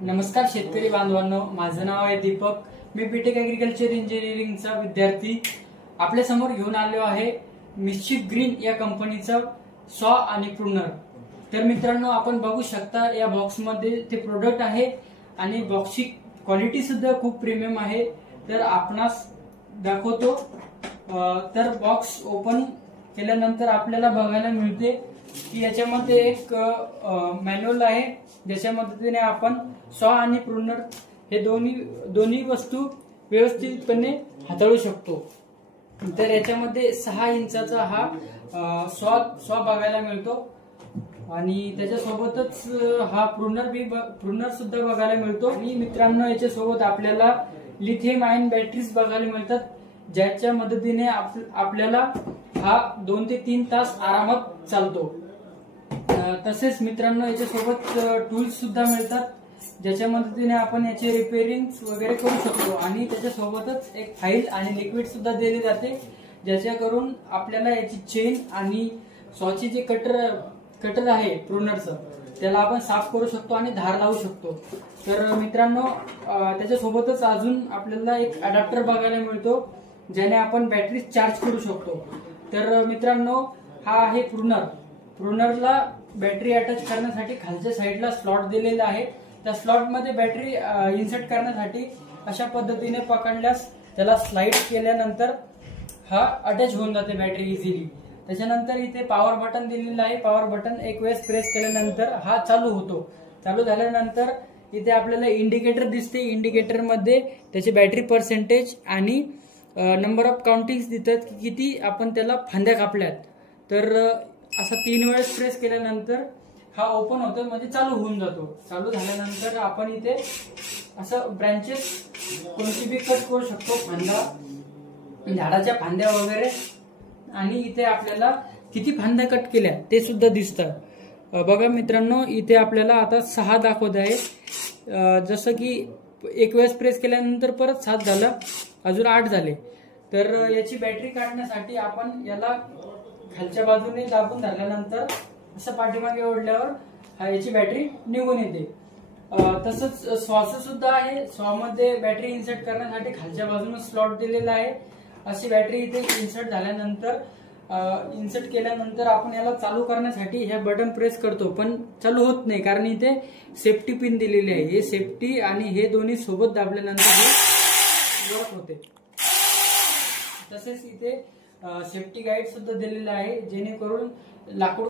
नमस्कार शेतकरी बांधवांनो, माझं नाव आहे दीपक। मी बीटेक ऍग्रीकल्चर इंजिनिअरिंगचा विद्यार्थी आपल्या समोर घेऊन आलो आहे मिस्चिफ ग्रीन या कंपनीचा सॉ आणि प्रूनर। तर मित्रांनो, आपण बघू शकता या बॉक्स मध्ये ते प्रोडक्ट आहे आणि बॉक्सची क्वालिटी सुद्धा खूप प्रीमियम आहे। तर आपणास दाखवतो। तर बॉक्स ओपन केल्यानंतर आपल्याला बघायला मिळते की याच्यामध्ये एक मॅन्युअल आहे, ज्याच्या मदतीने आपण सॉ आणि प्रूनर हे दोन्ही वस्तू व्यवस्थितपणे हाताळू शकतो। तर याच्यामध्ये 6 इंचाचा हा सॉ बघायला मिळतो आणि त्याच्यासोबतच हा प्रूनर सुद्धा बघायला मिळतो। आणि मित्रांनो, याच्यासोबत आपल्याला लिथियम आयन बॅटरीज बघायला मिळतात, ज्याच्या मदतीने आपल्याला हा 2 ते 3 तास आरामात चालतो। तसेच मित्रांनो, याच्यासोबत टूल्स सुद्धा मिळतात, ज्याच्या मदतीने आपण याचे रिपेअरिंग वगैरे करू शकतो। आणि त्याच्यासोबतच एक फाईल आणि लिक्विड सुद्धा दिले जाते, ज्याच्या करून आपल्याला याची चेन आणि सॉची जे कटर आहे प्रूनरचं, त्याला आपण साफ करू शकतो आणि धार लावू शकतो। तर मित्रांनो, त्याच्यासोबतच अजून आपल्याला एक अडॅप्टर बघायला मिळतो, ज्याने आपण बॅटरी चार्ज करू शकतो। तर मित्रांनो, हा आहे प्रूनरला बॅटरी अटॅच करण्यासाठी खालच्या साईडला स्लॉट दिलेला आहे। त्या स्लॉट मध्ये बॅटरी इन्सर्ट करण्यासाठी अशा पद्धतीने पकडल्यास त्याला स्लाइड केल्यानंतर हा अटॅच होऊन जाते बॅटरी इझिली। त्याच्यानंतर इथे पॉवर बटन दिलेलं आहे। पॉवर बटन एक वेळेस प्रेस केल्यानंतर हा चालू होतो। चालू झाल्यानंतर इथे आपल्याला इंडिकेटर दिसते। इंडिकेटर मध्ये त्याची बॅटरी पर्सेंटेज आणि नंबर ऑफ काउंटिंग्स देतात की किती आपण त्याला फांद्या कापल्यात। तर असं 3 वेळेस प्रेस केल्यानंतर हा ओपन होतो, म्हणजे चालू होऊन जातो। चालू झाल्यानंतर आपण इथे असं ब्रँचेस कोणती बी कट करू शकतो, फांद्या, झाडाच्या फांद्या वगैरे। आणि इथे आपल्याला किती फांद्या कट केल्या ते सुद्धा दिसतं। बघा मित्रांनो, इथे आपल्याला आता 6 दाखवत आहे। जसं की एक वेळेस प्रेस केल्यानंतर परत 7 झालं, अजून 8 झाले। तर याची बॅटरी काढण्यासाठी आपण याला खालच्या बाजूने दाबून धरल्यानंतर असं पाठीमागे ओढल्यावर याची बॅटरी निघून येते। तसंच सॉचं सुद्धा आहे। सॉ मध्ये बॅटरी इन्सर्ट करण्यासाठी खालच्या बाजूने स्लॉट दिलेला आहे। अशी बॅटरी इथे इन्सर्ट झाल्यानंतर इन्सर्ट केल्यानंतर आपण याला चालू करण्यासाठी हे बटन प्रेस करतो, पण चालू होत नाही, कारण इथे सेफ्टी पिन दिलेली आहे। हे सेफ्टी आणि हे दोन्ही सोबत दाबल्यानंतर हे वर्क होते। तसेच इथे सेफ्टी गाईड सुद्धा दिलेला आहे, जेणेकरून लाकूड